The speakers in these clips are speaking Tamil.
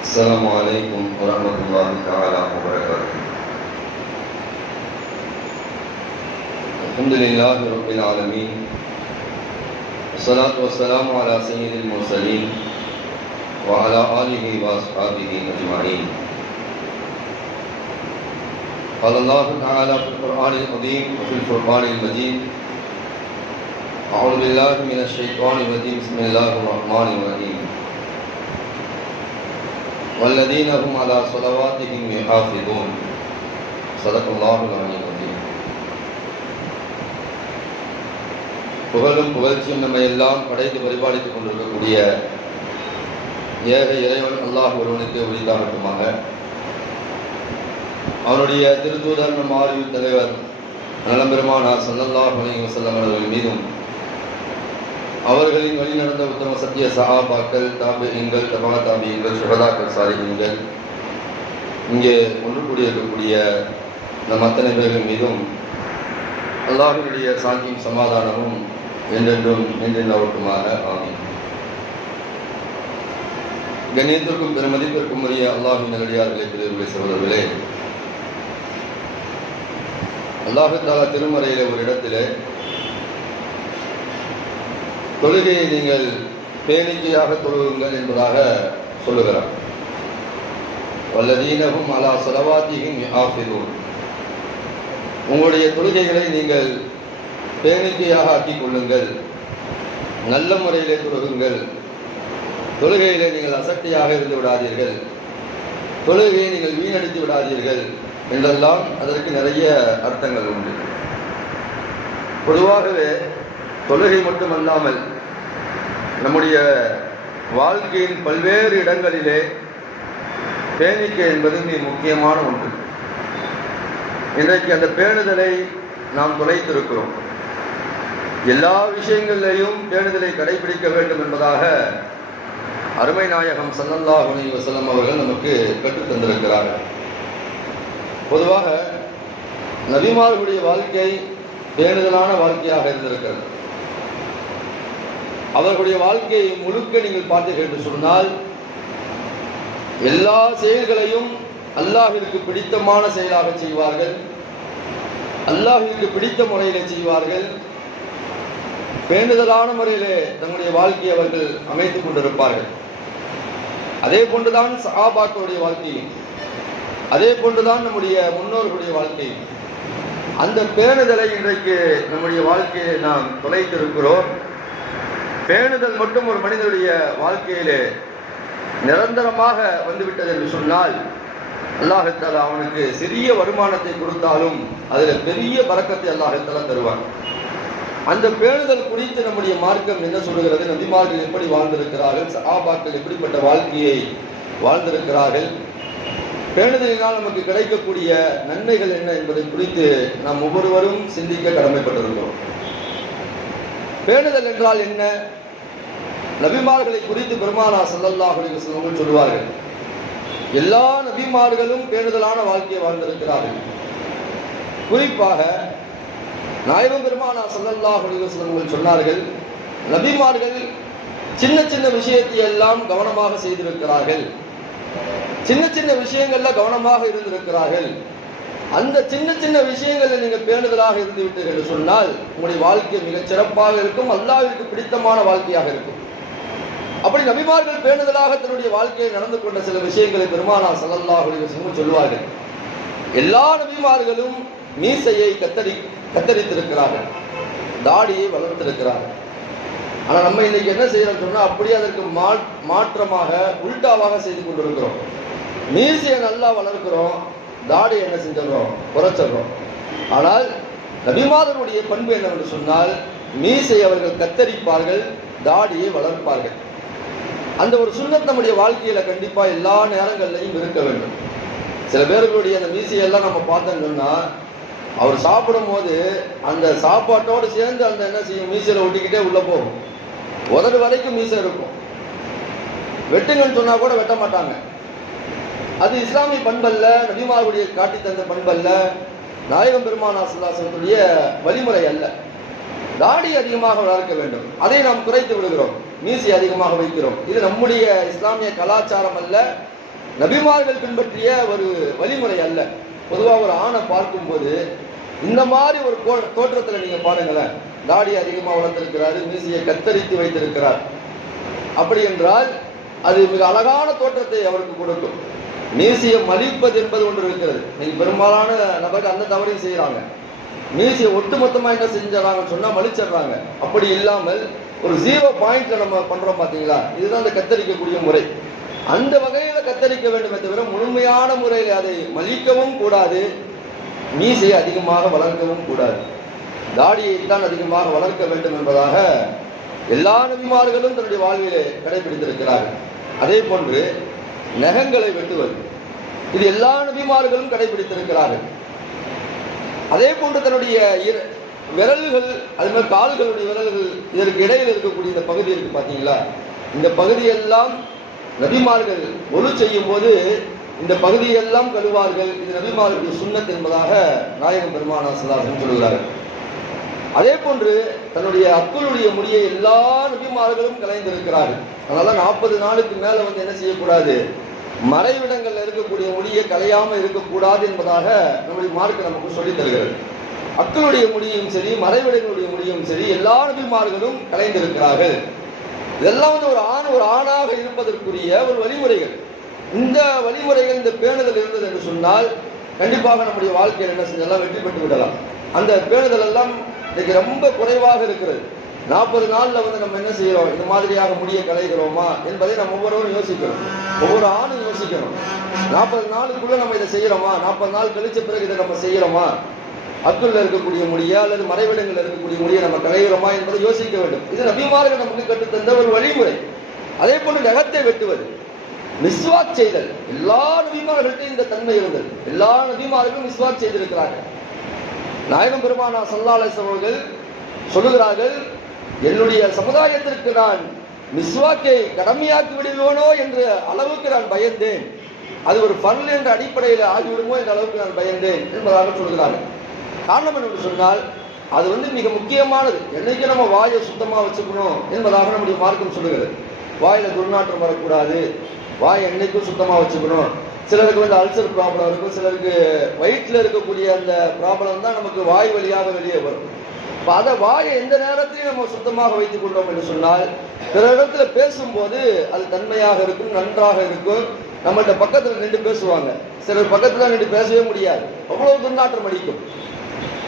السلام علیکم ورحمۃ اللہ تعالیٰ وبرکاتہ الحمد للہ رب العالمین صلاۃ والسلام علی سید المرسلین وعلى آلہ واصحابہ اجمعین قال اللہ تعالیٰ فی القرآن العظیم وفی الفرقان المجید اعوذ باللہ من الشیطان الرجیم بسم اللہ الرحمن الرحیم والذين هم على صلواتهم يحافظون صدق الله العلي العظيم புகழும் புகழ்ச்சியும் நம்மை எல்லாம் படைத்து பரிபாலித்துக் கொண்டிருக்கக்கூடிய ஏக இறைவன் அல்லாஹ் ஒருவனுக்கு உரித்தாகட்டுமாக அவனுடைய திருத்தூதர் நம் ஆய்வு தலைவர் நலம்பெருமானார் சல்லல்லாஹ் அலைஹி வஸல்லம் அவர்கள் மீதும் அவர்களின் வழி நடந்த உத்தம சத்திய சஹாபாக்கள் தாபியங்கள் தபா தாபியங்கள் சுகதாக்கள் சாலிகங்கள் இங்கே ஒன்று கூடியிருக்கக்கூடிய நம் அத்தனை பேர்கள் மீதும் அல்லாஹினுடைய சாந்தியும் சமாதானமும் என்றென்றும் நின்றிருந்தவட்டுமாக ஆகும் கண்ணியத்திற்கும் பெருமதிப்பிற்கும் உரிய அல்லாஹின் நல்லடியார்களே பிரிவுகளை சகோதரர்களே. அல்லாஹு தாலா திருமறையில் ஒரு இடத்திலே தொழுகையை நீங்கள் பேணிக்கையாக தொழுகுங்கள் என்பதாக சொல்லுகிறார். வல்லதீனகும் அலா சலவாத்தியும் ஆஃபிரூன் உங்களுடைய தொழுகைகளை நீங்கள் பேணிக்கையாக ஆக்கிக் கொள்ளுங்கள். நல்ல முறையிலே தொழுகுங்கள். தொழுகையிலே நீங்கள் அசக்தியாக இருந்து விடாதீர்கள். தொழுகையை நீங்கள் வீணடித்து விடாதீர்கள் என்றெல்லாம் அதற்கு நிறைய அர்த்தங்கள் உண்டு. பொதுவாகவே தொழுகை மட்டுமல்லாமல் நம்முடைய வாழ்க்கையின் பல்வேறு இடங்களிலே பேணிக்கை என்பது மிக முக்கியமான ஒன்று. இன்றைக்கு அந்த பேணுதலை நாம் தொலைத்திருக்கிறோம் எல்லா விஷயங்களிலையும் பேணுதலை கடைபிடிக்க வேண்டும் என்பதாக அருமை நாயகம் சல்லல்லாஹ் அலி வசலம் அவர்கள் நமக்கு கற்றுத் தந்திருக்கிறார்கள் பொதுவாக நபிமார்களுடைய வாழ்க்கை பேணுதலான வாழ்க்கையாக இருந்திருக்கிறது. அவர்களுடைய வாழ்க்கையை முழுக்க நீங்கள் பார்த்தீர்கள் என்று சொன்னால் எல்லா செயல்களையும் அல்லாஹிற்கு பிடித்தமான செயலாக செய்வார்கள். அல்லாஹிற்கு பிடித்த முறையிலே செய்வார்கள். பேணுதலான முறையிலே தங்களுடைய வாழ்க்கையை அவர்கள் அமைத்துக் கொண்டிருப்பார்கள். அதே போன்றுதான் சஹாபாக்களுடைய வாழ்க்கையும் அதே போன்றுதான் நம்முடைய முன்னோர்களுடைய வாழ்க்கையும். அந்த பேணுதலை இன்றைக்கு நம்முடைய வாழ்க்கையை நாம் தொலைத்திருக்கிறோம். பேணுதல் மட்டும் ஒரு மனிதனுடைய வாழ்க்கையிலே நிரந்தரமாக வந்துவிட்டது என்று சொன்னால் அல்லாஹத்தால அவனுக்கு சிறிய வருமானத்தை கொடுத்தாலும் அதில் பெரிய பறக்கத்தை அல்லாஹத்தால தருவான். அந்த பேணுதல் குறித்து நம்முடைய மார்க்கம் என்ன சொல்கிறது நபிமார்கள் எப்படி வாழ்ந்திருக்கிறார்கள்? சஹாபாக்கள் எப்படிப்பட்ட வாழ்க்கையை வாழ்ந்திருக்கிறார்கள்? பேணுதலினால் நமக்கு கிடைக்கக்கூடிய நன்மைகள் என்ன என்பதை குறித்து நாம் ஒவ்வொருவரும் சிந்திக்க கடமைப்பட்டிருக்கிறோம் பேணுதல் என்றால் என்ன? நபிமார்களை குறித்து பெருமானா சல்லல்லாஹ் அலிவசல்வங்கள் சொல்லுவார்கள் எல்லா நபிமார்களும் பேணுதலான வாழ்க்கையை வாழ்ந்திருக்கிறார்கள். குறிப்பாக நாயகம் பெருமானா சல்லல்லாஹ் அலிவசல்வங்கள் சொன்னார்கள் நபிமார்கள் சின்ன சின்ன விஷயத்தை எல்லாம் கவனமாக செய்திருக்கிறார்கள். சின்ன சின்ன விஷயங்கள்ல கவனமாக இருந்திருக்கிறார்கள். அந்த சின்ன சின்ன விஷயங்களில் நீங்கள் பேணுதலாக இருந்து விட்டீர்கள் என்று சொன்னால் உங்களுடைய வாழ்க்கை மிகச் சிறப்பாக இருக்கும் அல்லாவிற்கு பிடித்தமான வாழ்க்கையாக இருக்கும். அப்படி நபிமார்கள் பேணுதலாக தன்னுடைய வாழ்க்கையை நடந்து கொண்ட சில விஷயங்களை பெருமானா சல்லல்லா அலிவசமும் சொல்லுவார்கள். எல்லா நபிமார்களும் மீசையை கத்தரி கத்தரித்திருக்கிறார்கள். தாடியை வளர்த்திருக்கிறார்கள். ஆனால் நம்ம இன்னைக்கு என்ன செய்யறோம் சொன்னால் அப்படியே அதற்கு மா மாற்றமாக உல்டாவாக செய்து கொண்டிருக்கிறோம். மீசையை நல்லா வளர்க்கிறோம். தாடி என்ன செஞ்சிடறோம்? குறைச்சிடுறோம். ஆனால் நபிமாதனுடைய பண்பு என்னவென்று சொன்னால் மீசை அவர்கள் கத்தரிப்பார்கள் தாடியை வளர்ப்பார்கள். அந்த ஒரு சுண்ணத் நம்முடைய வாழ்க்கையில கண்டிப்பா எல்லா நேரங்கள்லையும் இருக்க வேண்டும். சில பேர்களுடைய அந்த மீசையெல்லாம் நம்ம பார்த்தோம்னா அவர் சாப்பிடும் போது அந்த சாப்பாட்டோடு சேர்ந்து அந்த என்ன செய்யும்? மீசையில ஒட்டிக்கிட்டே உள்ள போகும். உதடு வரைக்கும் மீசை இருக்கும். வெட்டுங்கன்னு சொன்னா கூட வெட்ட மாட்டாங்க. அது இஸ்லாமிய பண்பல்ல நபிமாருடைய காட்டி தந்த பண்பல்ல நாயகம் பெருமானாசுல்லாசனத்துடைய வழிமுறை அல்ல. தாடி அதிகமாக வளர்க்க வேண்டும். அதை நாம் குறைத்து விடுகிறோம். மீசி அதிகமாக வைக்கிறோம். இது நம்முடைய இஸ்லாமிய கலாச்சாரம் அல்ல. நபிமார்கள் பின்பற்றிய ஒரு வழிமுறை அல்ல. பொதுவாக ஒரு ஆணை பார்க்கும்போது இந்த மாதிரி ஒரு கோ- தோற்றத்துல நீங்க பாருங்களேன். தாடி அதிகமாக வளர்த்திருக்கிறாரு மீசியை கத்தரித்து வைத்திருக்கிறார். அப்படி என்றால் அது மிக அழகான தோற்றத்தை அவருக்கு கொடுக்கும். மீசியை மலிப்பது என்பது ஒன்று இருக்கிறது. பெரும்பாலான நபர்கள் அந்த தவறையும் செய்யறாங்க மீசையை ஒட்டுமொத்தமா என்ன செஞ்சாங்கன்னு சொன்னா மலிச்சிடுறாங்க அப்படி இல்லாமல் ஒரு ஜீரோ பாயிண்ட்ல நம்ம பண்றோம் பாத்தீங்களா? இதுதான் அந்த கத்தரிக்கக்கூடிய முறை. அந்த வகையில கத்தரிக்க வேண்டுமே தவிர முழுமையான முறையில் அதை மலிக்கவும் கூடாது. மீசையை அதிகமாக வளர்க்கவும் கூடாது. தாடியை தான் அதிகமாக வளர்க்க வேண்டும் என்பதாக எல்லா நபிமார்களும் தன்னுடைய வாழ்விலே கடைபிடித்திருக்கிறார்கள். அதே போன்று நகங்களை வெட்டுவது. இது எல்லா நபிமார்களும் கடைபிடித்திருக்கிறார்கள். அதே போன்று தன்னுடைய இர- விரல்கள் அது மாதிரி கால்களுடைய விரல்கள் இதற்கு இடையில் இருக்கக்கூடிய இந்த பகுதி இருக்கு பார்த்தீங்களா? இந்த பகுதியெல்லாம் நபிமார்கள் ஒழு செய்யும் போது இந்த பகுதியெல்லாம் கழுவார்கள். இது நபிமார்களுடைய சுண்ணத் என்பதாக நாயகம் பெருமானா சல்லாசன் சொல்கிறார்கள் அதே போன்று தன்னுடைய அக்களுடைய முடியை எல்லா நபிமார்களும் கலைந்திருக்கிறார்கள் அதனால நாற்பது நாளுக்கு மேல வந்து என்ன செய்யக்கூடாது? மறைவிடங்கள்ல இருக்கக்கூடிய முடியை கலையாம இருக்கக்கூடாது என்பதாக நம்முடைய மார்க்கு நமக்கு சொல்லித் தருகிறது. மக்களுடைய முடியும் சரி மறைவிடங்களுடைய முடியும் சரி எல்லா நபிமார்களும் கலைந்திருக்கிறார்கள். இதெல்லாம் வந்து ஒரு ஆண் ஒரு ஆணாக இருப்பதற்குரிய ஒரு வழிமுறைகள். இந்த வழிமுறைகள் இந்த பேணுதல் இருந்தது என்று சொன்னால் கண்டிப்பாக நம்முடைய வாழ்க்கையில் என்ன செஞ்செல்லாம் வெற்றி பெற்று விடலாம். அந்த பேணுதல் எல்லாம் இன்னைக்கு ரொம்ப குறைவாக இருக்கிறது. நாற்பது நாள்ல வந்து நம்ம என்ன செய்யறோம்? இந்த மாதிரியாக முடிய கலைகிறோமா? என்பதை நம்ம ஒவ்வொருவரும் யோசிக்கிறோம் ஒவ்வொரு ஆணும் யோசிக்கிறோம் நாற்பது நாளுக்குள்ள நம்ம இதை செய்யறோமா? நாற்பது நாள் கழிச்ச பிறகு இதை நம்ம செய்யறோமா? அக்குள்ள இருக்கக்கூடிய முடியா அல்லது மறைவிடங்கள் இருக்கக்கூடிய முடியை நம்ம கலைகிறோமா என்பதை யோசிக்க வேண்டும். இது நபிமார்கள் நமக்கு கற்றுத்தந்த ஒரு வழிமுறை. அதே போன்று நகத்தை வெட்டுவது. மிஸ்வாக் செய்தல். எல்லா நபிமார்கள்ட்டையும் இந்த தன்மை இருந்தது. எல்லா நபிமார்களும் மிஸ்வாக் செய்திருக்கிறார்கள். நாயகம் பெருமானா சல்லா அவர்கள் சொல்லுகிறார்கள் என்னுடைய சமுதாயத்திற்கு நான் மிஸ்வாக்கை கடமையாக்கி விடுவேனோ என்ற அளவுக்கு நான் பயந்தேன். அது ஒரு பல் என்ற அடிப்படையில் ஆகிவிடுமோ என்ற அளவுக்கு நான் பயந்தேன் என்பதாக சொல்கிறார்கள் காரணம் என்று சொன்னால் அது வந்து மிக முக்கியமானது. என்னைக்கு நம்ம வாயை சுத்தமாக வச்சுக்கணும் என்பதாக நம்முடைய மார்க்கம் சொல்லுகிறது. வாயில துர்நாற்றம் வரக்கூடாது. வாய் என்னைக்கும் சுத்தமாக வச்சுக்கணும். சிலருக்கு வந்து அல்சர் ப்ராப்ளம் இருக்கும். சிலருக்கு வயிற்றில் இருக்கக்கூடிய அந்த ப்ராப்ளம் தான் நமக்கு வாய் வழியாக வெளியே வரும். இப்போ அதை வாயை எந்த நேரத்திலையும் நம்ம சுத்தமாக வைத்துக் கொண்டோம் என்று சொன்னால் பிற இடத்துல பேசும்போது அது தன்மையாக இருக்கும் நன்றாக இருக்கும். நம்மகிட்ட பக்கத்துல நின்று பேசுவாங்க. சிலர் பக்கத்துல நின்று பேசவே முடியாது. அவ்வளவு துர்நாற்றம் அடிக்கும்.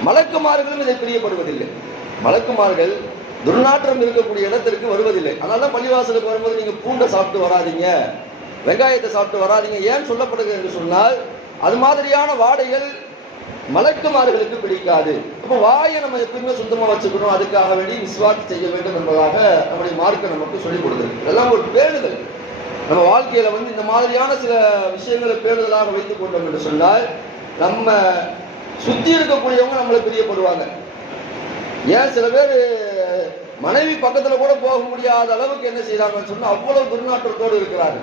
மலக்குமார்களும் இதை பிரியப்படுவதில்லை. மலக்குமார்கள் துர்நாற்றம் இருக்கக்கூடிய இடத்திற்கு வருவதில்லை. அதனால பள்ளிவாசலுக்கு வரும்போது நீங்க பூண்டை சாப்பிட்டு வராதீங்க. வெங்காயத்தை சாப்பிட்டு வராதீங்க. ஏன் சொல்லப்படுகிறது என்று சொன்னால் அது மாதிரியான வாடைகள் மலக்குமார்களுக்கு பிடிக்காது. அப்போ வாயை நம்ம எப்பயுமே சுத்தமா வச்சுக்கணும். அதுக்காக வேண்டி விஸ்வாசி செய்ய வேண்டும் என்பதாக நம்முடைய மார்க்க நமக்கு சொல்லிக் கொடுக்குது இதெல்லாம் ஒரு பேணுதல். நம்ம வாழ்க்கையில வந்து இந்த மாதிரியான சில விஷயங்களை பேணுதலாக வைத்துக் கொண்டோம் என்று சொன்னால் நம்ம சுத்தி இருக்கக்கூடியவங்க நம்மளை பிரியப்படுவாங்க. ஏன் சில பேர் மனைவி பக்கத்துல கூட போக முடியாத அளவுக்கு என்ன செய்யறாங்கன்னு சொன்னா அவ்வளவு துர்நாற்றத்தோடு இருக்கிறாரு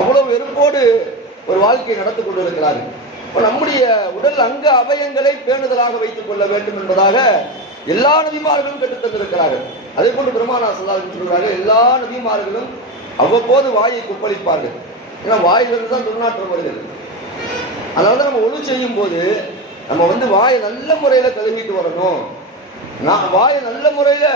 அவ்வளவு வெறுப்போடு ஒரு வாழ்க்கையை நடத்தி கொண்டு இருக்கிறாரு நம்முடைய உடல் அங்க அவயங்களை பேணுதலாக வைத்துக் கொள்ள வேண்டும் என்பதாக எல்லா நபிமார்களும் கட்டுத்தந்திருக்கிறார்கள் அதே போன்று பெருமானா சொல்லார்கள் சொல்கிறார்கள் எல்லா நபிமார்களும் அவ்வப்போது வாயை குப்பளிப்பார்கள். ஏன்னா வாயிலிருந்து தான் துர்நாற்றம் வருகிறது. அதனால நம்ம ஒழு செய்யும் போது நம்ம வந்து வாயை நல்ல முறையில கழுவிட்டு வரணும். நான் வாயை நல்ல முறையில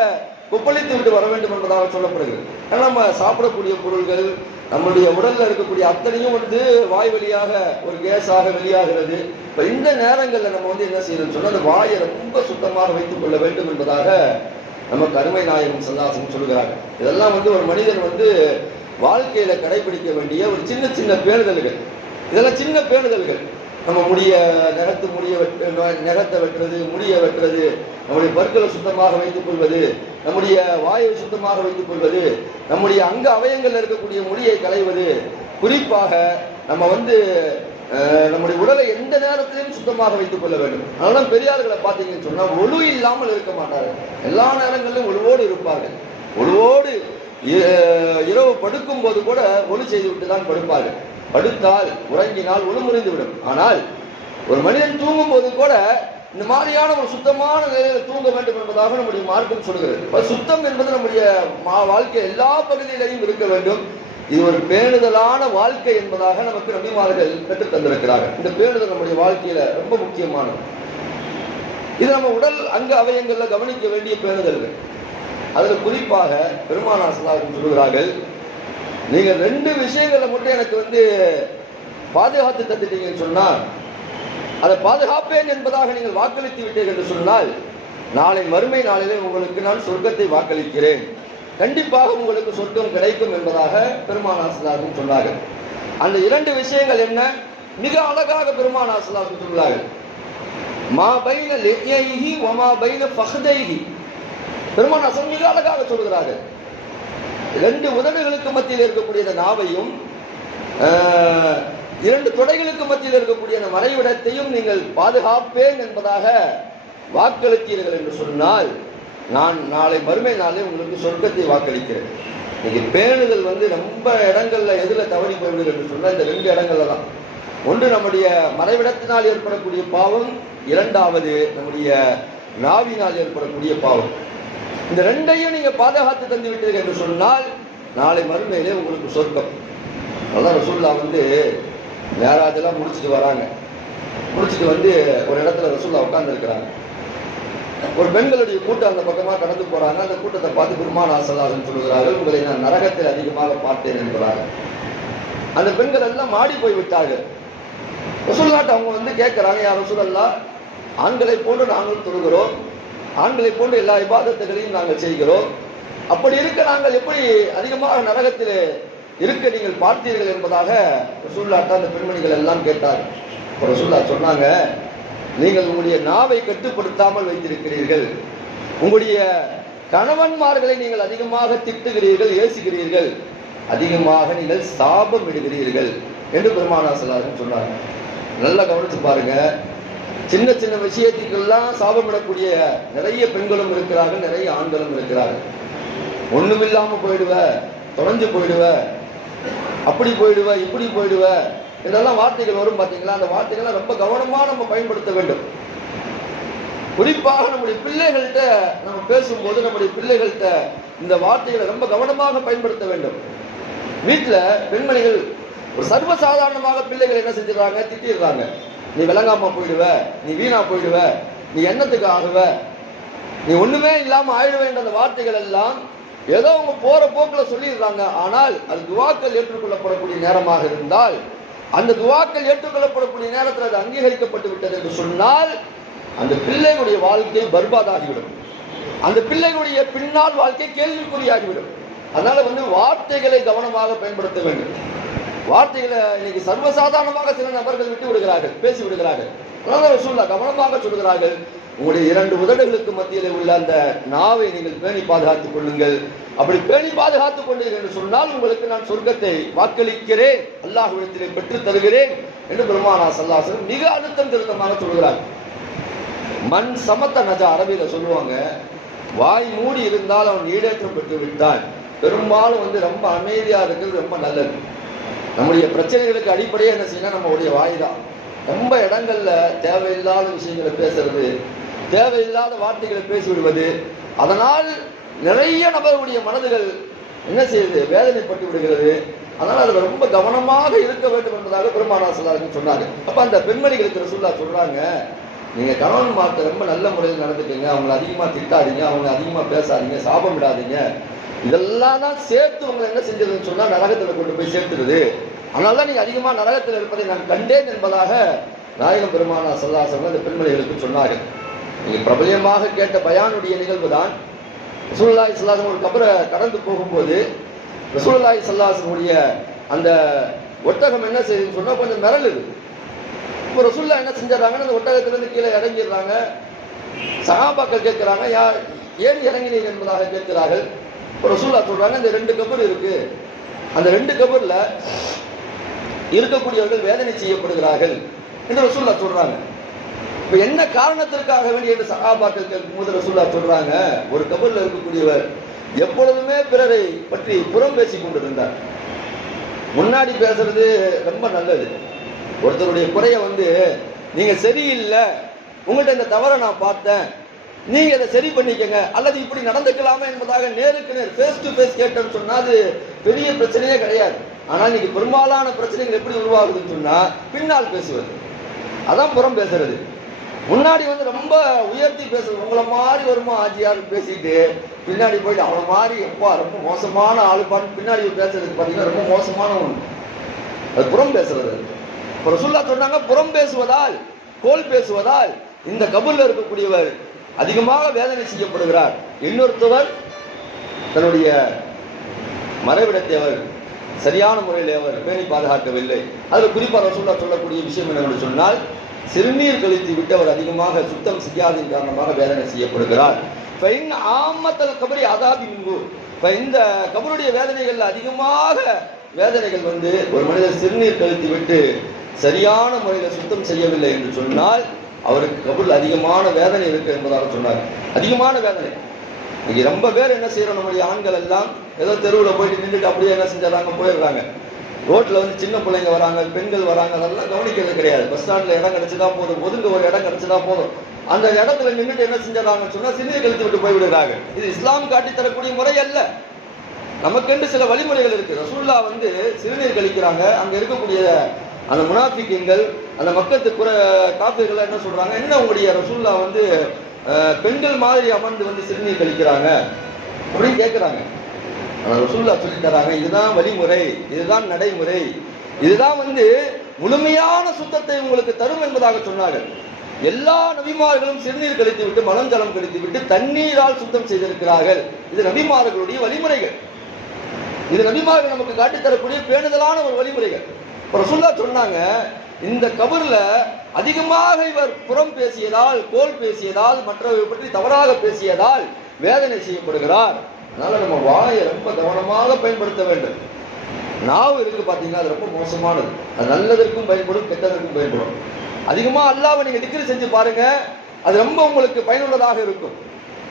கொப்பளித்து விட்டு வர வேண்டும் என்பதாக சொல்லப்படுகிறது. ஏன்னா நம்ம சாப்பிடக்கூடிய பொருள்கள் நம்மளுடைய உடல்ல இருக்கக்கூடிய அத்தனையும் வந்து வாய் வழியாக ஒரு கேஸாக வெளியாகிறது. இப்போ இந்த நேரங்களில் நம்ம வந்து என்ன செய்யணும்னு சொன்னால் அந்த வாயை ரொம்ப சுத்தமாக வைத்துக் கொள்ள வேண்டும் என்பதாக நம்ம கருமை நாயகம் சந்தாசம் சொல்கிறாங்க இதெல்லாம் வந்து ஒரு மனிதன் வந்து வாழ்க்கையில கடைபிடிக்க வேண்டிய ஒரு சின்ன சின்ன பேணுதல்கள். இதெல்லாம் சின்ன பேணுதல்கள். நம்ம முடிய நகத்து முடிய வெட்டு நகத்தை வெட்டுறது முடிய வெட்டுறது நம்முடைய பற்களை சுத்தமாக வைத்துக் கொள்வது நம்முடைய வாயை சுத்தமாக வைத்துக் கொள்வது நம்முடைய அங்க அவயங்கள்ல இருக்கக்கூடிய முடியை களைவது குறிப்பாக நம்ம வந்து நம்முடைய உடலை எந்த நேரத்திலையும் சுத்தமாக வைத்துக் கொள்ள வேண்டும். அதனால பெரியார்களை பார்த்தீங்கன்னு சொன்னா ஒழு இல்லாமல் இருக்க மாட்டார்கள். எல்லா நேரங்களிலும் ஒழுவோடு இருப்பார்கள். ஒழுவோடு இ- இரவு படுக்கும் போது கூட ஒழு செய்து விட்டு தான் படுப்பார்கள். படுத்தால் உறங்கினால் உணமுறிந்துவிடும் விடும் ஆனால் ஒரு மனிதன் தூங்கும் போது கூட இந்த மாதிரியான ஒரு சுத்தமான நிலையில தூங்க வேண்டும் என்பதாக நம்முடைய மார்க்கம் சொல்கிறது. சுத்தம் என்பது நம்முடைய மா- வாழ்க்கை எல்லா பகுதியிலையும் இருக்க வேண்டும். இது ஒரு பேணுதலான வாழ்க்கை என்பதாக நமக்கு நபிமார்கள் கற்றுத் தந்திருக்கிறார்கள். இந்த பேணுதல் நம்முடைய வாழ்க்கையில ரொம்ப முக்கியமானது. இது நம்ம உடல் அங்க அவயங்கள்ல கவனிக்க வேண்டிய பேணுதல்கள். அதுல குறிப்பாக பெருமானாசலாக சொல்கிறார்கள் நீங்க ரெண்டு விஷயங்களை மட்டும் எனக்கு வந்து பாதுகாத்து தந்துட்டீங்கன்னு சொன்னால் அதை பாதுகாப்பேன் என்பதாக நீங்கள் வாக்களித்து விட்டீர்கள் என்று சொன்னால் நாளை மறுமை நாளிலே உங்களுக்கு நான் சொர்க்கத்தை வாக்களிக்கிறேன். கண்டிப்பாக உங்களுக்கு சொர்க்கம் கிடைக்கும் என்பதாக பெருமானாசலாகும் சொன்னார்கள். அந்த இரண்டு விஷயங்கள் என்ன? மிக அழகாக பெருமானாசலாகும் சொன்னார்கள். மா பைன லிஹ்யைஹி ஒமா பைன ஃபஹ்தைஹி. பெருமானாசன் மிக அழகாக சொல்கிறார்கள். ரெண்டு உதடுகளுக்கு மத்தியில் இருக்கக்கூடிய அந்த நாவையும் இரண்டு தொடைகளுக்கு மத்தியில் இருக்கக்கூடிய அந்த மறைவிடத்தையும் நீங்கள் பாதுகாப்பேன் என்பதாக வாக்களித்தீர்கள் என்று சொன்னால் நான் நாளை மறுமை நாளே உங்களுக்கு சொர்க்கத்தை வாக்களிக்கிறேன். இன்னைக்கு பேணுதல் வந்து ரொம்ப இடங்கள்ல எதுல தவறி போய்விடுது என்று சொன்னால் இந்த ரெண்டு இடங்கள்ல தான். ஒன்று நம்முடைய மறைவிடத்தினால் ஏற்படக்கூடிய பாவம் இரண்டாவது நம்முடைய நாவினால் ஏற்படக்கூடிய பாவம். இந்த ரெண்டையும் நீங்க பாதுகாத்து தந்து விட்டீர்கள் என்று சொன்னால் நாளை மறுமையிலே உங்களுக்கு சொர்க்கம். அதான் ரசூல்லா வந்து மேராஜெல்லாம் முடிச்சுட்டு வராங்க. முடிச்சுட்டு வந்து ஒரு இடத்துல ரசூல்லா உட்கார்ந்து இருக்கிறாங்க ஒரு பெண்களுடைய கூட்டம் அந்த பக்கமாக கடந்து போறாங்க. அந்த கூட்டத்தை பார்த்து பெருமான் ஆசலாசன் சொல்லுகிறார்கள் உங்களை நான் நரகத்தில் அதிகமாக பார்த்தேன் என்கிறார்கள் அந்த பெண்கள் எல்லாம் மாடி போய் விட்டார்கள். ரசூல்லாட்ட அவங்க வந்து கேட்கிறாங்க யார் ரசூலல்லா ஆண்களை போன்று நாங்களும் தொழுகிறோம். ஆண்களை போன்று எல்லா விவாதத்துகளையும் நாங்கள் செய்கிறோம். அப்படி இருக்க நாங்கள் எப்படி அதிகமாக நரகத்தில் இருக்க நீங்கள் பார்த்தீர்கள் என்பதாக ரசூல்லாட்ட அந்த பெண்மணிகள் எல்லாம் கேட்டார். ஒரு ரசூல்லா சொன்னாங்க நீங்கள் உங்களுடைய நாவை கட்டுப்படுத்தாமல் வைத்திருக்கிறீர்கள். உங்களுடைய கணவன்மார்களை நீங்கள் அதிகமாக திட்டுகிறீர்கள் ஏசுகிறீர்கள். அதிகமாக நீங்கள் சாபம் விடுகிறீர்கள். என்று பெருமானாசலாரும் சொன்னாங்க. நல்லா கவனித்து பாருங்க சின்ன சின்ன விஷயத்துக்கெல்லாம் சாபமிடக்கூடிய நிறைய பெண்களும் இருக்கிறார்கள் நிறைய ஆண்களும் இருக்கிறார்கள். ஒண்ணுமில்லாம போயிடுவ தொலைஞ்சு போயிடுவ அப்படி போயிடுவ இப்படி போயிடுவ இதெல்லாம் வார்த்தைகள் வரும் பாத்தீங்களா? அந்த வார்த்தைகளை ரொம்ப கவனமா நம்ம பயன்படுத்த வேண்டும். குறிப்பாக நம்முடைய பிள்ளைகள்கிட்ட நம்ம பேசும்போது நம்முடைய பிள்ளைகள்கிட்ட இந்த வார்த்தைகளை ரொம்ப கவனமாக பயன்படுத்த வேண்டும். வீட்டுல பெண்மணிகள் ஒரு சர்வசாதாரணமாக பிள்ளைகள் என்ன செஞ்சிடறாங்க? திட்டிடுறாங்க. நீ விளங்காம போயிடுவ நீ வீணா போயிடுவ நீ என்னத்துக்கு ஆகுவ? நீ ஒண்ணுமே இல்லாம ஆயிடுவேன்ற அந்த வார்த்தைகள் எல்லாம் ஏதோ அவங்க போற போக்குல சொல்லிடுறாங்க. ஆனால் அது துவாக்கள் ஏற்றுக்கொள்ளப்படக்கூடிய நேரமாக இருந்தால் அந்த துவாக்கள் ஏற்றுக்கொள்ளப்படக்கூடிய நேரத்தில் அது அங்கீகரிக்கப்பட்டு விட்டது என்று சொன்னால் அந்த பிள்ளைகளுடைய வாழ்க்கை பர்பாதாகிவிடும். அந்த பிள்ளைகளுடைய பின்னால் வாழ்க்கை கேள்விக்குறியாகிவிடும். அதனால வந்து வார்த்தைகளை கவனமாக பயன்படுத்த வேண்டும். வார்த்தைகளை இன்னைக்கு சர்வசாதாரணமாக சில நபர்கள் விட்டு விடுகிறார்கள் பேசி விடுகிறார்கள். அதனால கவனமாக சொல்கிறார்கள் உங்களுடைய இரண்டு உதடுகளுக்கு மத்தியில் உள்ள அந்த நாவை நீங்கள் பேணி பாதுகாத்துக் கொள்ளுங்கள். அப்படி பேணி பாதுகாத்துக் கொண்டீர்கள் என்று சொன்னால் உங்களுக்கு நான் சொர்க்கத்தை வாக்களிக்கிறேன் அல்லாஹ்விடத்திலே பெற்றுத் தருகிறேன் என்று பெருமானா சல்லாசன் மிக அழுத்தம் திருத்தமாக சொல்கிறார். மண் சமத்த நஜா அரபியில சொல்லுவாங்க வாய் மூடி இருந்தால் அவன் ஈடேற்றம் பெற்று விட்டான். பெரும்பாலும் வந்து ரொம்ப அமைதியா இருக்கிறது ரொம்ப நல்லது. நம்முடைய பிரச்சனைகளுக்கு அடிப்படையே என்ன செய்யணும் நம்மளுடைய வாய் தான் ரொம்ப இடங்கள்ல தேவையில்லாத விஷயங்களை பேசுறது தேவையில்லாத வார்த்தைகளை பேசிவிடுவது அதனால் நிறைய நபர்களுடைய மனதுகள் என்ன செய்யுது? வேதனைப்பட்டு விடுகிறது. அதனால் அதில் ரொம்ப கவனமாக இருக்க வேண்டும் என்பதாக பெருமானா சொல்லாருன்னு சொன்னாங்க. அப்போ அந்த பெண்மணிகளுக்கு ரசூல்லா சொல்கிறாங்க நீங்கள் கணவன் மாற்ற ரொம்ப நல்ல முறையில் நடந்துட்டீங்க அவங்களை அதிகமாக திட்டாதீங்க. அவங்க அதிகமாக பேசாதீங்க. சாபம் விடாதீங்க. இதெல்லாம் தான் சேர்த்து உங்களை என்ன செஞ்சதுன்னு சொன்னா நரகத்துல கொண்டு போய் சேர்த்துருது அதனால தான் நீங்க அதிகமா நரகத்தில் இருப்பதை நான் கண்டேன் என்பதாக நாயகம் பெருமானா சல்லாசம் அந்த பெண்மணிகளுக்கு சொன்னார்கள். நீங்க பிரபலியமாக கேட்ட பயானுடைய நிகழ்வு தான். ரசூல்லாய் ஸல்லல்லாஹு ஒரு கபரை கடந்து போகும்போது ரசூல்லாய் சல்லாசனுடைய அந்த ஒட்டகம் என்ன செய்யுதுன்னு சொன்னா கொஞ்சம் மிரளுது. இப்போ ரசூல்லா என்ன செஞ்சிடறாங்கன்னு அந்த ஒட்டகத்திலிருந்து கீழே இறங்கிடுறாங்க. சகாபாக்கள் கேட்கிறாங்க யார் ஏன் இறங்கினீங்க? என்பதாக கேட்கிறார்கள். இப்போ ரசூல்லா சொல்றாங்க இந்த ரெண்டு கபர் இருக்கு. அந்த ரெண்டு கபர்ல இருக்கக்கூடியவர்கள் வேதனை செய்யப்படுகிறார்கள் என்று ரசூல்லா சொல்றாங்க. இப்ப என்ன காரணத்திற்காக வேண்டிய என்று சகாபாக்கள் கேட்கும்போது ரசூல்லா சொல்றாங்க ஒரு கபர்ல இருக்கக்கூடியவர் எப்பொழுதுமே பிறரை பற்றி புறம் பேசி கொண்டிருந்தார். முன்னாடி பேசுறது ரொம்ப நல்லது. ஒருத்தருடைய குறைய வந்து நீங்க சரியில்லை உங்கள்கிட்ட இந்த தவறை நான் பார்த்தேன் நீங்க அதை சரி பண்ணிக்கங்க. அல்லது இப்படி நடந்துக்கலாமா என்பதாக நேருக்கு நேர் ஃபேஸ் டு ஃபேஸ் கேட்டோம்னு சொன்னா அது பெரிய பிரச்சனையே கிடையாது. ஆனா இன்னைக்கு பெரும்பாலான பிரச்சனைகள் எப்படி உருவாகுதுன்னு சொன்னா பின்னால் பேசுவது. அதான் புறம் பேசுறது. முன்னாடி வந்து ரொம்ப உயர்த்தி பேசுறது உங்களை மாதிரி வருமா ஆஜியார் பேசிட்டு பின்னாடி போயிட்டு அவளை மாதிரி எப்பா ரொம்ப மோசமான ஆளுப்பான்னு பின்னாடி பேசுறதுக்கு பார்த்தீங்கன்னா ரொம்ப மோசமான ஒண்ணு. அது புறம் பேசுறது. இப்போ சொன்னாங்க புறம் பேசுவதால் கோல் பேசுவதால் இந்த கபூர்ல இருக்கக்கூடியவர் அதிகமாக வேதனை செய்யப்படுகிறார். இன்னொருத்தவர் தன்னுடைய மறைவிடத்தை அவர் சரியான முறையில் அவர் பேணி பாதுகாக்கவில்லை. அதில் குறிப்பாக ரசூல்லா சொல்லக்கூடிய விஷயம் என்னவென்று சொன்னால் சிறுநீர் கழித்து விட்டு அவர் அதிகமாக சுத்தம் செய்யாதின் காரணமாக வேதனை செய்யப்படுகிறார். ஃபைன் ஆமத்தல் கபரி அதாபி முன்பு. இப்ப இந்த கபருடைய வேதனைகள் அதிகமாக வேதனைகள் வந்து ஒரு மனிதர் சிறுநீர் கழித்து விட்டு சரியான முறையில் சுத்தம் செய்யவில்லை என்று சொன்னால் அவருக்கு கபுல் அதிகமான வேதனை இருக்கு என்பதாக சொன்னார். அதிகமான வேதனை. இன்னைக்கு ரொம்ப பேர் என்ன செய்யறோம்? நம்முடைய ஆண்கள் எல்லாம் ஏதோ தெருவில் போயிட்டு நின்றுட்டு அப்படியே என்ன செஞ்சிடறாங்க போயிடுறாங்க. ரோட்டில் வந்து சின்ன பிள்ளைங்க வராங்க பெண்கள் வராங்க அதெல்லாம் கவனிக்கிறது கிடையாது. பஸ் ஸ்டாண்டில் இடம் கிடைச்சதா போதும் ஒதுங்க ஒரு இடம் கிடைச்சதா போதும். அந்த இடத்துல நின்றுட்டு என்ன செஞ்சிடறாங்கன்னு சொன்னால் சிறுநீர் கழித்து விட்டு போய் விடுறாங்க இது இஸ்லாம் காட்டி தரக்கூடிய முறை அல்ல. நமக்கென்று சில வழிமுறைகள் இருக்கு. ரசூல்லா வந்து சிறுநீர் கழிக்கிறாங்க. அங்க இருக்கக்கூடிய அந்த முனாஃபிக்குங்கள் அந்த மக்கத்து குற காப்பீர்கள் என்ன சொல்றாங்க? என்ன உங்களுடைய ரசூல்லா வந்து பெண்கள் மாதிரி அமர்ந்து வந்து சிறுநீர் கழிக்கிறாங்க? அப்படின்னு கேட்கிறாங்க ஆனா ரசூல்லா சொல்லி தராங்க இதுதான் வழிமுறை இதுதான் நடைமுறை இதுதான் வந்து முழுமையான சுத்தத்தை உங்களுக்கு தரும் என்பதாக சொன்னார்கள். எல்லா நபிமார்களும் சிறுநீர் கழித்து விட்டு மலஞ்சலம் கழித்து விட்டு தண்ணீரால் சுத்தம் செய்திருக்கிறார்கள். இது நபிமார்களுடைய வழிமுறைகள். இது நபிமார்கள் நமக்கு காட்டித் தரக்கூடிய பேணுதலான ஒரு வழிமுறைகள். ரசுல்லா சொன்னாங்க இந்த கபர்ல அதிகமாக இவர் புறம் பேசியதால் கோல் பேசியதால் மற்றவரை பற்றி தவறாக பேசியதால் வேதனை செய்யப்படுகிறார். அதனால நம்ம வாயை ரொம்ப கவனமாக பயன்படுத்த வேண்டும். நாவு இருக்கு பார்த்தீங்கன்னா அது ரொம்ப மோசமானது. அது நல்லதற்கும் பயன்படும் கெட்டதற்கும் பயன்படும். அதிகமாக அல்லாவை நீங்கள் டிகிரி செஞ்சு பாருங்க அது ரொம்ப உங்களுக்கு பயனுள்ளதாக இருக்கும்.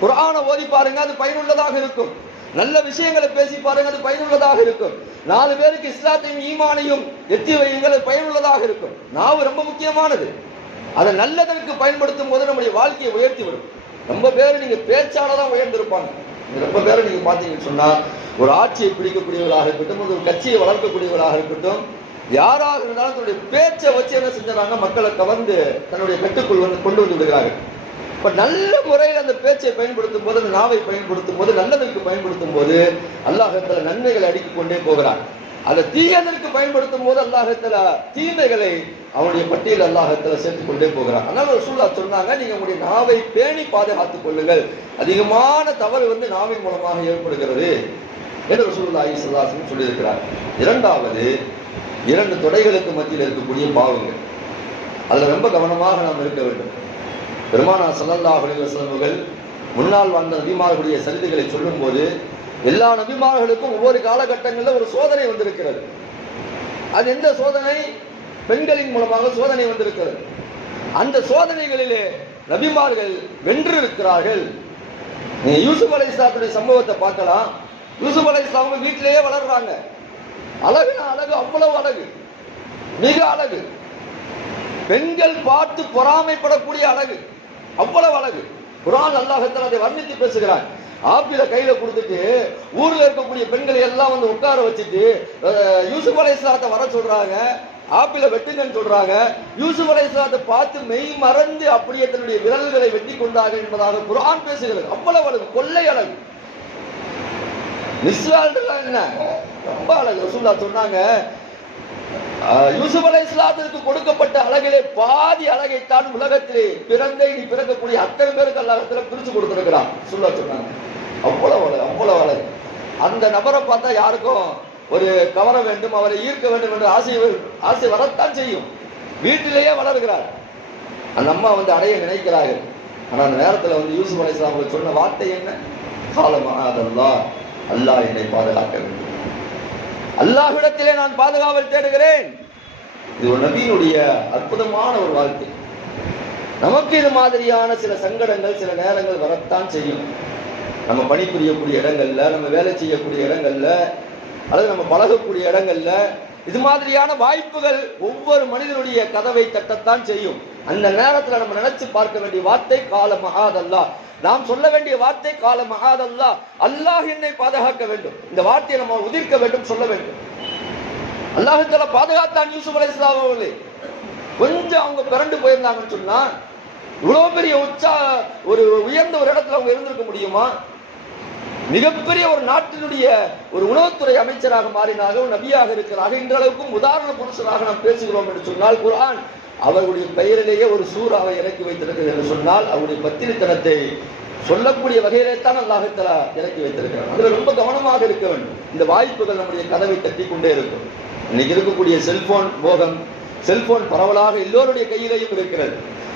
குரானை ஓதி பாருங்க அது பயனுள்ளதாக இருக்கும். நல்ல விஷயங்களை பேசி பாருங்க அது பயனுள்ளதாக இருக்கும். நாலு பேருக்கு இஸ்லாத்தையும் ஈமானையும் எத்தி வையுங்கள் அது பயனுள்ளதாக இருக்கும். நாவு ரொம்ப முக்கியமானது. அதை நல்லதற்கு பயன்படுத்தும் போது நம்முடைய வாழ்க்கையை உயர்த்தி விடும். ரொம்ப பேர் நீங்க பேச்சாளராக உயர்ந்திருப்பாங்க. ரொம்ப பேரை நீங்க பார்த்தீங்கன்னு சொன்னா ஒரு ஆட்சியை பிடிக்கக்கூடியவர்களாக இருக்கட்டும் ஒரு கட்சியை வளர்க்கக்கூடியவர்களாக இருக்கட்டும் யாராக இருந்தாலும் தன்னுடைய பேச்சை வச்சு என்ன செஞ்சாங்க மக்களை கவர்ந்து தன்னுடைய கட்டுக்குள் வந்து கொண்டு வந்து விடுகிறார்கள். இப்போ நல்ல முறையில் அந்த பேச்சை பயன்படுத்தும் போது அந்த நாவை பயன்படுத்தும் போது நல்லதற்கு பயன்படுத்தும் போது அல்லாஹத்தில் நன்மைகளை அடுக்கிக் கொண்டே போகிறான். அந்த தீயதற்கு பயன்படுத்தும் போது அல்லாஹத்தில் தீமைகளை அவனுடைய பட்டியல் அல்லாஹத்தில் சேர்த்துக் கொண்டே போகிறான். ஒரு சூழலா சொன்னாங்க நீங்கள் உங்களுடைய நாவை பேணி பாதுகாத்துக் கொள்ளுங்கள். அதிகமான தவறு வந்து நாவின் மூலமாக ஏற்படுகிறது. என்று ஒரு ஸல்லல்லாஹு அலைஹி சொல்லியிருக்கிறார். இரண்டாவது இரண்டு தொடைகளுக்கு மத்தியில் இருக்கக்கூடிய பாவங்கள். அதில் ரொம்ப கவனமாக நாம் இருக்க வேண்டும். பெருமானா ஸல்லல்லாஹு அலைஹி முன்னால் வந்த நபிமார்களுடைய சரிதைகளை சொல்லும்போது எல்லா நபிமார்களுக்கும் ஒவ்வொரு காலகட்டங்களில் ஒரு சோதனை வந்திருக்கிறது. அது எந்த சோதனை? பெண்களின் மூலமாக சோதனை வந்திருக்கிறது. அந்த சோதனைகளிலே நபிமார்கள் வென்றிருக்கிறார்கள். நீ யூசுப் அலை இஸ்லாத்துடைய சம்பவத்தை பார்க்கலாம். யூசுப் அலை இஸ்லாம் அவங்க வீட்டிலேயே வளர்றாங்க. அழகுனா அழகு அவ்வளவு அழகு. மிக அழகு. பெண்கள் பார்த்து பொறாமைப்படக்கூடிய அழகு. அவ்வளவு அழகு. குரான் அல்லாஹத்தில் அதை வர்ணித்து பேசுகிறார் ஆப்பிள கையில கொடுத்துட்டு ஊர்ல இருக்கக்கூடிய பெண்களை எல்லாம் வந்து உட்கார வச்சுட்டு யூசுப் அலை இஸ்லாத்தை வர சொல்றாங்க. ஆப்பிள வெட்டுங்கன்னு சொல்றாங்க. யூசுப் அலை இஸ்லாத்தை பார்த்து மெய் மறந்து அப்படியே தன்னுடைய விரல்களை வெட்டி கொண்டாங்க என்பதாக குரான் பேசுகிறது. அவ்வளவு அழகு கொள்ளை அழகு. நிஸ்வால்ன்றலாம் என்ன? ரொம்ப அழகு. ரசூல்லா சொன்னாங்க யூசுப் அலை இஸ்லாத்திற்கு கொடுக்கப்பட்ட அழகிலே பாதி அழகைத்தான் உலகத்திலே பிறந்த இனி பிறக்கக்கூடிய அத்தனை பேருக்கு அல்லாஹத்துல பிரிச்சு கொடுத்துருக்கிறான். சொல்ல சொன்னாங்க. அவ்வளவு அழகு அவ்வளவு அழகு. அந்த நபரை பார்த்தா யாருக்கும் ஒரு கவர வேண்டும் அவரை ஈர்க்க வேண்டும் என்று ஆசை ஆசை வரத்தான் செய்யும். வீட்டிலேயே வளர்கிறார். அந்த அம்மா வந்து அடைய நினைக்கிறார்கள். ஆனால் அந்த நேரத்தில் வந்து யூசுப் அலை இஸ்லாம் சொன்ன வார்த்தை என்ன? காலமாதல்லா அல்லாஹ் என்னை பாதுகாக்க வேண்டும். அல்லாஹ்விடத்திலே நான் பாதுகாவல் தேடுகிறேன். இது ஒரு நபியினுடைய அற்புதமான ஒரு வாழ்க்கை. நமக்கு இது மாதிரியான சில சங்கடங்கள் சில நேரங்கள் வரத்தான் செய்யும். நம்ம பணிபுரியக்கூடிய இடங்கள்ல நம்ம வேலை செய்யக்கூடிய இடங்கள்ல அல்லது நம்ம பழகக்கூடிய இடங்கள்ல இது மாதிரியான வாய்ப்புகள் ஒவ்வொரு மனிதனுடைய கதவை தட்டத்தான் செய்யும். அந்த நேரத்துல நம்ம நினைச்சு பார்க்க வேண்டிய வார்த்தை கால மகாதல்லா நாம் சொல்ல வேண்டிய வார்த்தை கால மகாதல்லா. அல்லாஹ் என்னை பாதுகாக்க வேண்டும். இந்த வார்த்தையை நம்ம உதிர்க்க வேண்டும் சொல்ல வேண்டும். அல்லாஹுத்தால பாதுகாத்தான் யூசுப் அலை அவர்களே. கொஞ்சம் அவங்க பிறண்டு போயிருந்தாங்கன்னு சொன்னா இவ்வளவு பெரிய உச்சா ஒரு உயர்ந்த ஒரு இடத்துல அவங்க இருந்திருக்க முடியுமா? மிகப்பெரிய ஒரு நாட்டினுடைய ஒரு உணவுத்துறை அமைச்சராக மாறினாக நபியாக இருக்கிறார்கள். இன்றளவுக்கும் உதாரண புருஷராக நாம் பேசுகிறோம் என்று சொன்னால் குரான் அவர்களுடைய பெயரிலேயே ஒரு சூறாவை இறக்கி வைத்திருக்கிறது என்று சொன்னால் அவருடைய பத்திரித்தனத்தை சொல்லக்கூடிய வகையிலே தான் அல்லாஹத்தலா இறக்கி வைத்திருக்கிறார் அதில் ரொம்ப கவனமாக இருக்க வேண்டும். இந்த வாய்ப்புகள் நம்முடைய கதவை தட்டி கொண்டே இருக்கும். இன்னைக்கு இருக்கக்கூடிய செல்போன் போகம் செல்போன் பரவலாக எல்லோருடைய கையிலையும் இருக்கிறது.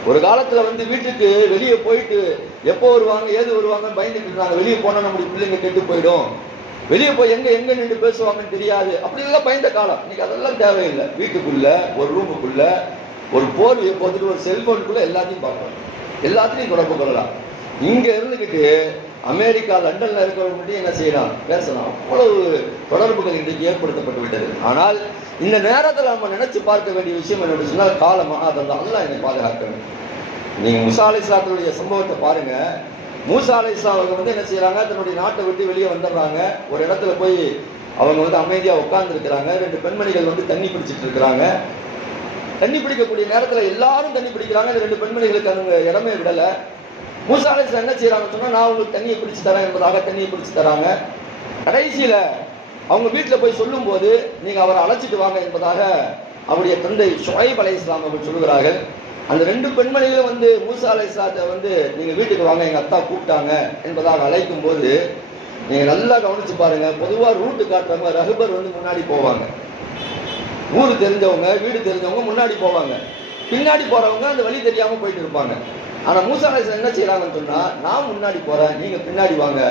ஒரு காலத்துல வந்து வீட்டுக்கு வெளியே போயிட்டு எப்போ வருவாங்க ஏது வருவாங்க பயந்துட்டு இருந்தாங்க. வெளியே போனா நம்முடைய பிள்ளைங்க கெட்டு போயிடும். வெளியே போய் எங்க எங்க நின்று பேசுவாங்கன்னு தெரியாது. அப்படி எல்லாம் பயந்த காலம். இன்னைக்கு அதெல்லாம் தேவையில்லை. வீட்டுக்குள்ள ஒரு ரூமுக்குள்ள ஒரு போர்வையை போட்டுட்டு ஒரு செல்போனுக்குள்ள எல்லாத்தையும் பார்க்கலாம் எல்லாத்துலையும் தொடர்பு கொள்ளலாம். இங்க இருந்துகிட்டு அமெரிக்கா லண்டன்ல இருக்கிறவங்க மட்டும் என்ன செய்யலாம்? பேசலாம். அவ்வளவு தொடர்புகள் இன்றைக்கு ஏற்படுத்தப்பட்டு விட்டது. ஆனால் இந்த நேரத்தில் நம்ம நினைச்சு பார்க்க வேண்டிய விஷயம் என்ன சொன்னால் காலமாக அதெல்லாம் அல்ல என்னை பாதுகாக்க வேண்டும் நீங்க முசா அலிஸ்லாத்துடைய சம்பவத்தை பாருங்க. மூசா அலைஹிஸ்ஸலாம் அவங்க வந்து என்ன செய்யறாங்க தன்னுடைய நாட்டை விட்டு வெளியே வந்துடுறாங்க. ஒரு இடத்துல போய் அவங்க வந்து அமைதியாக உட்கார்ந்துருக்கிறாங்க. ரெண்டு பெண்மணிகள் வந்து தண்ணி பிடிச்சிட்டு இருக்கிறாங்க. தண்ணி பிடிக்கக்கூடிய நேரத்தில் எல்லாரும் தண்ணி பிடிக்கிறாங்க. இந்த ரெண்டு பெண்மணிகளுக்கு அவங்க இடமே விடலை. மூசா அலைஹிஸ்ஸலாம் என்ன செய்கிறாங்கன்னு சொன்னால் நான் உங்களுக்கு தண்ணியை பிடிச்சி தரேன் என்பதாக தண்ணியை பிடிச்சி தராங்க. கடைசியில் அவங்க வீட்டில் போய் சொல்லும்போது நீங்கள் அவரை அழைச்சிட்டு வாங்க என்பதாக அவருடைய தந்தை ஷுஐப் அலை இஸ்லாம் அவர்கள் சொல்கிறார்கள் அந்த ரெண்டு பெண்மணிகளும் வந்து மூசா அலை இஸ்லாத்தை வந்து நீங்கள் வீட்டுக்கு வாங்க எங்கள் அத்தா கூப்பிட்டாங்க என்பதாக அழைக்கும் போது நீங்கள் நல்லா கவனித்து பாருங்கள் பொதுவாக ரூட்டு காட்டுறவங்க ரகுபர் வந்து முன்னாடி போவாங்க. ஊர் தெரிஞ்சவங்க வீடு தெரிஞ்சவங்க முன்னாடி போவாங்க. பின்னாடி போறவங்க அந்த வழி தெரியாம போயிட்டு இருப்பாங்க. ஆனா மூசா என்ன செய்யறாங்கன்னு சொன்னா நான் முன்னாடி போறேன் நீங்க பின்னாடி வாங்க.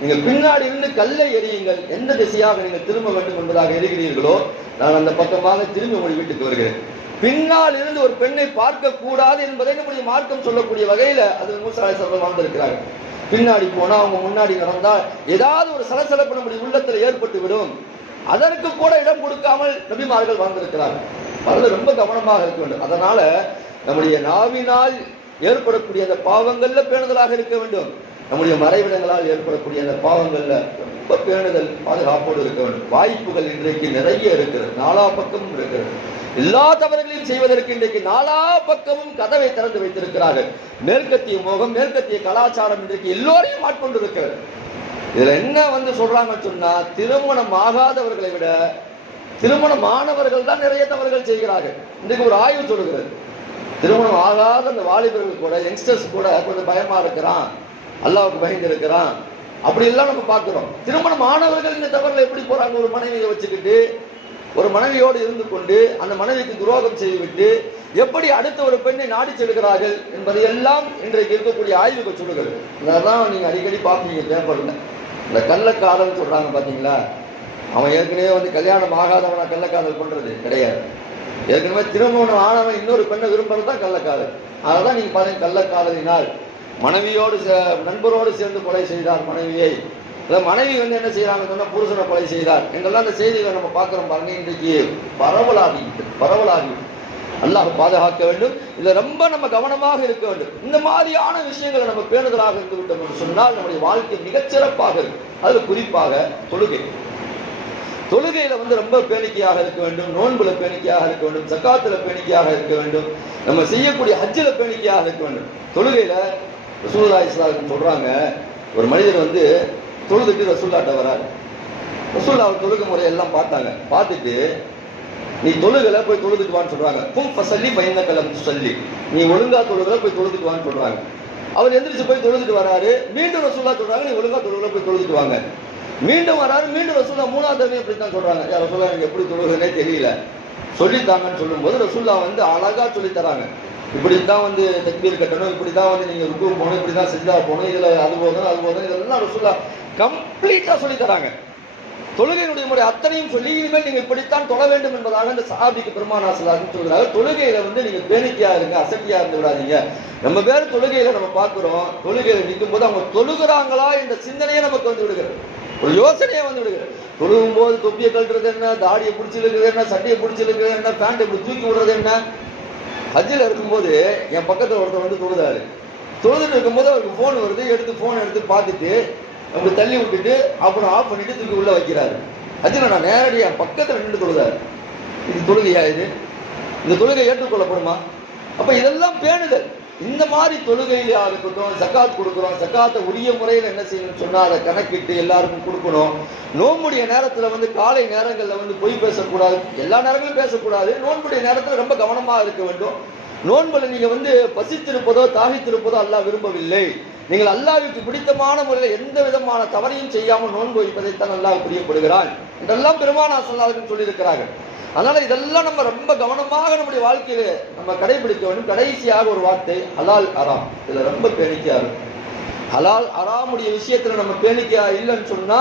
நீங்க பின்னாடி இருந்து கல்லை எரியுங்கள் எந்த திசையாக நீங்க திரும்ப வேண்டும் என்பதாக எரிகிறீர்களோ நான் அந்த பக்கமாக திரும்பி உங்கள் வீட்டுக்கு வருகிறேன். பின்னால் இருந்து ஒரு பெண்ணை பார்க்க கூடாது என்பதை நம்முடைய மார்க்கம் சொல்லக்கூடிய வகையில அது மூசாலை சொல்ல வாழ்ந்திருக்கிறாங்க பின்னாடி போனா அவங்க முன்னாடி நடந்தால் ஏதாவது ஒரு சலசலப்பு நம்முடைய உள்ளத்தில் ஏற்பட்டு விடும் அதற்கு கூட இடம் கொடுக்காமல் நபிமார்கள் வாழ்ந்திருக்கிறார்கள். அதில் ரொம்ப கவனமாக இருக்க வேண்டும். அதனால நம்முடைய நாவினால் ஏற்படக்கூடிய அந்த பாவங்கள்ல பேணுதலாக இருக்க வேண்டும். நம்முடைய மறைவிடங்களால் ஏற்படக்கூடிய அந்த பாவங்கள்ல ரொம்ப பேணுதல் பாதுகாப்போடு இருக்க வேண்டும். வாய்ப்புகள் இன்றைக்கு நிறைய இருக்கிறது. நாலா பக்கமும் இருக்கிறது. எல்லா தவறுகளையும் செய்வதற்கு இன்றைக்கு நாலா பக்கமும் கதவை திறந்து வைத்திருக்கிறார்கள். மேற்கத்திய மோகம் மேற்கத்திய கலாச்சாரம் இன்றைக்கு எல்லோரையும் ஆட்கொண்டு இதுல என்ன வந்து சொல்றாங்கன்னு சொன்னா திருமணம் ஆகாதவர்களை விட திருமணம் ஆனவர்கள் தான் நிறைய தவறுகள் செய்கிறார்கள். இன்றைக்கு ஒரு ஆய்வு சொல்கிறது திருமணம் ஆகாத அந்த வாலிபர்கள் கூட யங்ஸ்டர்ஸ் கூட கொஞ்சம் பயமா இருக்கிறான். அல்லாவுக்கு பயந்து இருக்கிறான். அப்படி எல்லாம் நம்ம பார்க்கிறோம். திருமணம் ஆனவர்கள் இந்த தவறுல எப்படி போறாங்க? ஒரு மனைவியை வச்சுக்கிட்டு ஒரு மனைவியோடு இருந்து கொண்டு அந்த மனைவிக்கு துரோகம் செய்துவிட்டு எப்படி அடுத்த ஒரு பெண்ணை நாடி செல்கிறார்கள் என்பதை எல்லாம் இன்றைக்கு இருக்கக்கூடிய ஆய்வுகள் சொல்லுகிறது. இதெல்லாம் நீங்க அடிக்கடி பார்ப்பீங்க பேப்பர்ல. இந்த கள்ளக்காதல் சொல்றாங்க பாத்தீங்களா? அவன் ஏற்கனவே வந்து கல்யாணம் ஆகாதவனா கள்ளக்காதல் பண்றது? கிடையாது. ஏற்கனவே திருமணம் ஆனவன் இன்னொரு பெண்ணை விரும்புறது தான் கள்ளக்காதல் அததான் நீங்க பாருங்க கள்ளக்காதலினால் மனைவியோடு சே- நண்பரோடு சேர்ந்து கொலை செய்தார் மனைவியை. இல்லை மனைவி வந்து என்ன செய்யறாங்க சொன்னா புருஷனை கொலை செய்தார். என்றெல்லாம் அந்த செய்திகளை நம்ம பார்க்கிறோம் பாருங்க இன்றைக்கு பரவலாகி பரவலாகி. அல்லாஹ் பாதுகாக்க வேண்டும். இதில் ரொம்ப நம்ம கவனமாக இருக்க வேண்டும். இந்த மாதிரியான விஷயங்களை நம்ம பேணுதலாக இருந்து விட்டோம் என்று சொன்னால் நம்முடைய வாழ்க்கை மிகச்சிறப்பாக இருக்கும். அதுல குறிப்பாக தொழுகை. தொழுகையில வந்து ரொம்ப பேணிக்கையாக இருக்க வேண்டும். நோன்புல பேணிக்கையாக இருக்க வேண்டும். சக்காத்துல பேணிக்கையாக இருக்க வேண்டும். நம்ம செய்யக்கூடிய ஹஜ்ஜில பேணிக்கையாக இருக்க வேண்டும். தொழுகையில ரசூல்லா இஸ்லாம் சொல்றாங்க ஒரு மனிதர் வந்து தொழுதுட்டு ரசூல்லாட்ட வராரு. ரசூல்லா அவர் தொழுகை முறையெல்லாம் பார்த்தாங்க. பார்த்துட்டு நீ தொழுகல போய் தொழுதுட்டு வான்னு சொல்றாங்க. கும் ஃபசல்லி பயந்த கலம் சொல்லி நீ ஒழுங்கா தொழுகல போய் தொழுதுட்டு வான்னு சொல்றாங்க. அவர் எந்திரிச்சு போய் தொழுதுட்டு வராரு. மீண்டும் ரசூல்லா சொல்றாங்க நீ ஒழுங்கா தொழுகல போய் தொழுதுட்டு வாங்க. மீண்டும் வராரு மீண்டும் ரசூல்லா மூணாவது தடவை இப்படி தான் சொல்றாங்க. யார் ரசூல்லா எனக்கு எப்படி தொழுகிறனே தெரியல. சொல்லித்தாங்கன்னு சொல்லும்போது ரசூல்லா வந்து அழகா சொல்லி தராங்க. இப்படி தான் வந்து தக்பீர் கட்டணும் இப்படி தான் வந்து நீங்க ருக்கு போகணும் இப்படி தான் செஞ்சா போகணும் இதுல அது போதும் அது போதும் இதெல்லாம் ரசூல்லா கம்ப்ளீட்டா சொல்லி தராங்க. தொழுகையினுடைய முறை அத்தனையும் சொல்லி இனிமேல் நீங்க இப்படித்தான் தொழ வேண்டும் என்பதாக இந்த சஹாபிக்கு பெருமானாசலாக சொல்கிறாங்க தொழுகையில வந்து நீங்க பேரிக்கையா இருங்க அசட்டியா இருந்து விடாதீங்க. நம்ம பேர் தொழுகையில நம்ம பார்க்கிறோம் தொழுகையில நிற்கும் போது அவங்க தொழுகிறாங்களா என்ற சிந்தனையே நமக்கு வந்து விடுகிறது. ஒரு யோசனையே வந்து விடுகிறது. தொழுகும் போது தொப்பியை கழட்டுறது என்ன தாடியை பிடிச்சிருக்கிறது என்ன சட்டையை பிடிச்சிருக்கிறது என்ன பேண்ட் இப்படி தூக்கி விடுறது என்ன? ஹஜ்ஜில் இருக்கும்போது என் பக்கத்தில் ஒருத்தர் வந்து தொழுதாரு. தொழுதுட்டு இருக்கும்போது அவருக்கு ஃபோன் வருது எடுத்து ஃபோன் எடுத்து பார்த்துட்டு அப்படி தள்ளி விட்டுட்டு அப்புறம் ஆஃப் பண்ணிட்டு தூக்கி உள்ள வைக்கிறாரு. அஜினா நான் நேரடியாக பக்கத்தில் நின்று தொழுதாரு. இது தொழுகையா இது? இந்த தொழுகை ஏற்றுக்கொள்ளப்படுமா? அப்ப இதெல்லாம் பேணுதல். இந்த மாதிரி தொழுகையிலா இருக்கட்டும் சக்காத் கொடுக்குறோம் சக்காத்தை உரிய முறையில் என்ன செய்யணும்னு சொன்னால் அதை கணக்கிட்டு எல்லாருக்கும் கொடுக்கணும். நோம்புடைய நேரத்தில் வந்து காலை நேரங்களில் வந்து பொய் பேசக்கூடாது. எல்லா நேரங்களும் பேசக்கூடாது. நோன்புடைய நேரத்தில் ரொம்ப கவனமாக இருக்க வேண்டும். நோன்புல நீங்கள் வந்து பசித்திருப்பதோ தாகித்திருப்பதோ அல்லாஹ் விரும்பவில்லை. நீங்கள் அல்லாவிற்கு பிடித்தமான முறையில் எந்த விதமான தவறையும் செய்யாமல் நோன்பு வைப்பதைத்தான் அல்லாஹ் பிரியப்படுகிறான். என்றெல்லாம் பெருமானா சொல்லாதுன்னு சொல்லியிருக்கிறார்கள். அதனால இதெல்லாம் நம்ம ரொம்ப கவனமாக நம்முடைய வாழ்க்கையில நம்ம கடைபிடிக்க வேண்டும். கடைசியாக ஒரு வார்த்தை ஹலால் அராம் இதுல ரொம்ப பேணிக்கையா இருக்கும். ஹலால் அறாமுடைய விஷயத்துல நம்ம பேணிக்கையா இல்லைன்னு சொன்னா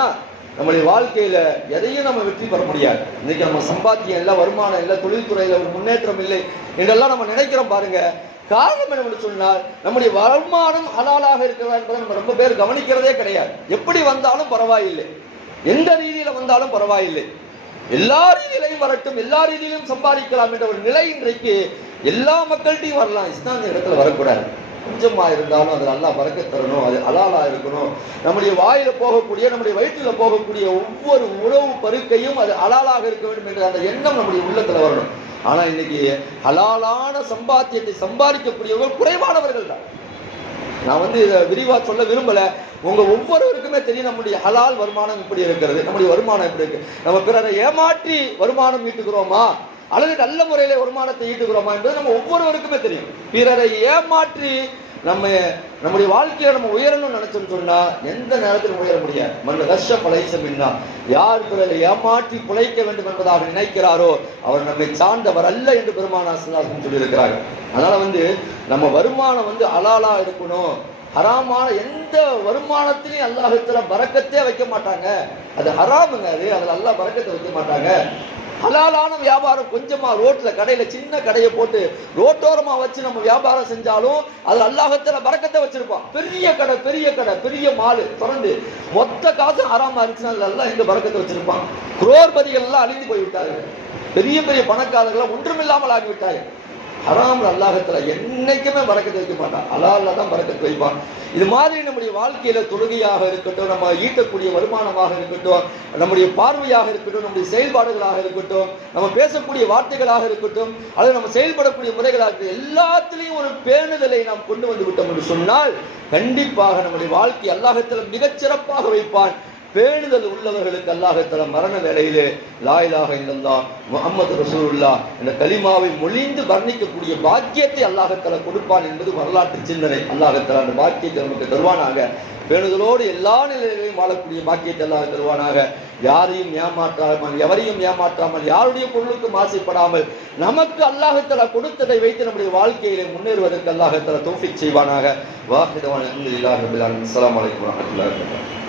நம்முடைய வாழ்க்கையில எதையும் நம்ம வெற்றி பெற முடியாது. இன்னைக்கு நம்ம சம்பாத்தியம் இல்லை வருமானம் இல்லை தொழில்துறையில ஒரு முன்னேற்றம் இல்லை இதெல்லாம் நம்ம நினைக்கிறோம் பாருங்க. காரணம் என்னவென்று சொன்னால் நம்முடைய வருமானம் ஹலாலாக இருக்கிறதா என்பதை நம்ம ரொம்ப பேர் கவனிக்கிறதே கிடையாது. எப்படி வந்தாலும் பரவாயில்லை. எந்த ரீதியில வந்தாலும் பரவாயில்லை. எல்லா ரீதியிலையும் வரட்டும் எல்லா ரீதியிலும் சம்பாதிக்கலாம் என்ற ஒரு நிலை இன்றைக்கு எல்லா மக்கள்கிட்டையும் வரலாம். இஸ்லாமிய இடத்துல வரக்கூடாது. கொஞ்சமா இருந்தாலும் அது நல்லா பறக்க தரணும் அது அலாலா இருக்கணும் நம்முடைய வாயில போகக்கூடிய நம்முடைய வயிற்றுல போகக்கூடிய ஒவ்வொரு உறவு பருக்கையும் அது அலாலாக இருக்க வேண்டும் என்ற அந்த எண்ணம் நம்முடைய உள்ளத்துல வரணும். ஆனா இன்னைக்கு ஹலாலான சம்பாத்தியத்தை சம்பாதிக்கக்கூடியவர்கள் குறைவானவர்கள் தான். நான் வந்து இதை விரிவாக சொல்ல விரும்பலை. உங்கள் ஒவ்வொருவருக்குமே தெரியும் நம்முடைய ஹலால் வருமானம் இப்படி இருக்கிறது நம்முடைய வருமானம் எப்படி இருக்கு. நம்ம பிறரை ஏமாற்றி வருமானம் ஈட்டுகிறோமா? அல்லது நல்ல முறையில் வருமானத்தை ஈட்டுகிறோமா என்பது நம்ம ஒவ்வொருவருக்குமே தெரியும். பிறரை ஏமாற்றி நம்ம நம்முடைய வாழ்க்கையில நம்ம உயரணும்னு நினைச்சோம்னு சொன்னா எந்த நேரத்திலும் உயர முடியாது. மன்ன கஷ்ட பழைசமின்னா யார் பிறரை ஏமாற்றி பிழைக்க வேண்டும் என்பதாக நினைக்கிறாரோ அவர் நம்மை சார்ந்தவர் அல்ல என்று பெருமானாசன் சொல்லியிருக்கிறார்கள். அதனால வந்து நம்ம வருமானம் வந்து அலாலா இருக்கணும். ஹராமான எந்த வருமானத்திலையும் அல்லாஹத்துல பறக்கத்தே வைக்க மாட்டாங்க. அது ஹராமுங்க அது. அதுல அல்லா பறக்கத்தை வைக்க மாட்டாங்க. ஹலாலான வியாபாரம் கொஞ்சமா ரோட்ல கடையில சின்ன கடையை போட்டு ரோட்டோரமா வச்சு நம்ம வியாபாரம் செஞ்சாலும் அது அல்லாஹத்துல பறக்கத்தை வச்சிருப்பான். பெரிய கடை பெரிய கடை பெரிய மாலு திறந்து மொத்த காசு ஹராமா இருந்துச்சுன்னா அதுல இந்த பறக்கத்தை வச்சிருப்பான். குரோர்பதிகள் எல்லாம் அழிந்து போய் பெரிய பெரிய பணக்காரர்கள் ஒன்றுமில்லாமல் ஆகிவிட்டார்கள். ஹராம்ல அல்லாஹத்துல என்னைக்குமே பறக்கத்தை வைக்க மாட்டான். அலால்ல தான் பறக்கத்தை வைப்பான். இது மாதிரி நம்முடைய வாழ்க்கையில தொழுகையாக இருக்கட்டும் நம்ம ஈட்டக்கூடிய வருமானமாக இருக்கட்டும் நம்முடைய பார்வையாக இருக்கட்டும் நம்முடைய செயல்பாடுகளாக இருக்கட்டும் நம்ம பேசக்கூடிய வார்த்தைகளாக இருக்கட்டும் அல்லது நம்ம செயல்படக்கூடிய முறைகளாக இருக்கட்டும் எல்லாத்திலையும் ஒரு பேணுதலை நாம் கொண்டு வந்து விட்டோம் என்று சொன்னால் கண்டிப்பாக நம்முடைய வாழ்க்கை அல்லாஹத்துல மிகச் சிறப்பாக வைப்பான். பேணுதல் உள்ளவர்களுக்கு அல்லாஹத்தல மரண வேலையிலே லாயிலாக இல்லல்லா முகமது ரசூல்லா இந்த கலிமாவை மொழிந்து வர்ணிக்கக்கூடிய பாக்கியத்தை அல்லாஹத்தல கொடுப்பான் என்பது வரலாற்று சிந்தனை. அல்லாஹத்தல அந்த பாக்கியத்தை நமக்கு தருவானாக. பேணுதலோடு எல்லா நிலையிலையும் வாழக்கூடிய பாக்கியத்தை அல்லாஹ் தருவானாக. யாரையும் ஏமாற்றாமல் எவரையும் ஏமாற்றாமல் யாருடைய பொருளுக்கும் ஆசைப்படாமல் நமக்கு அல்லாஹத்தல கொடுத்ததை வைத்து நம்முடைய வாழ்க்கையிலே முன்னேறுவதற்கு அல்லாஹத்தல தோஃபிக் செய்வானாக. வாஹிதவான் அஸ்லாம் வலைக்கம் வரமத்துல்லாஹி